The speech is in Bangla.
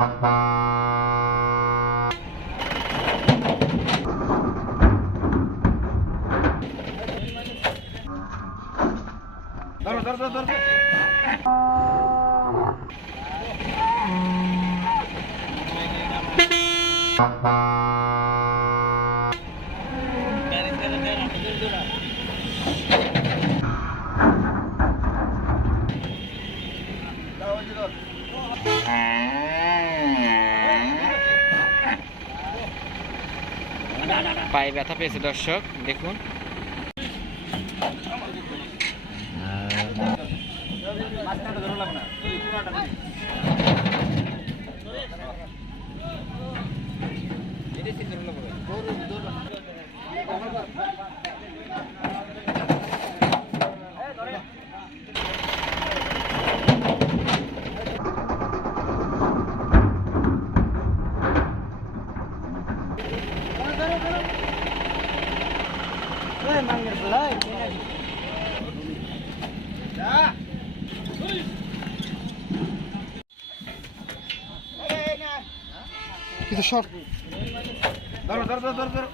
ধরো ধরো ধরো ধরো। পায়ে ব্যথা পেয়েছে দর্শক, দেখুন। কিছু শর্ট ধরো ধরো ধরো ধরো ধরো।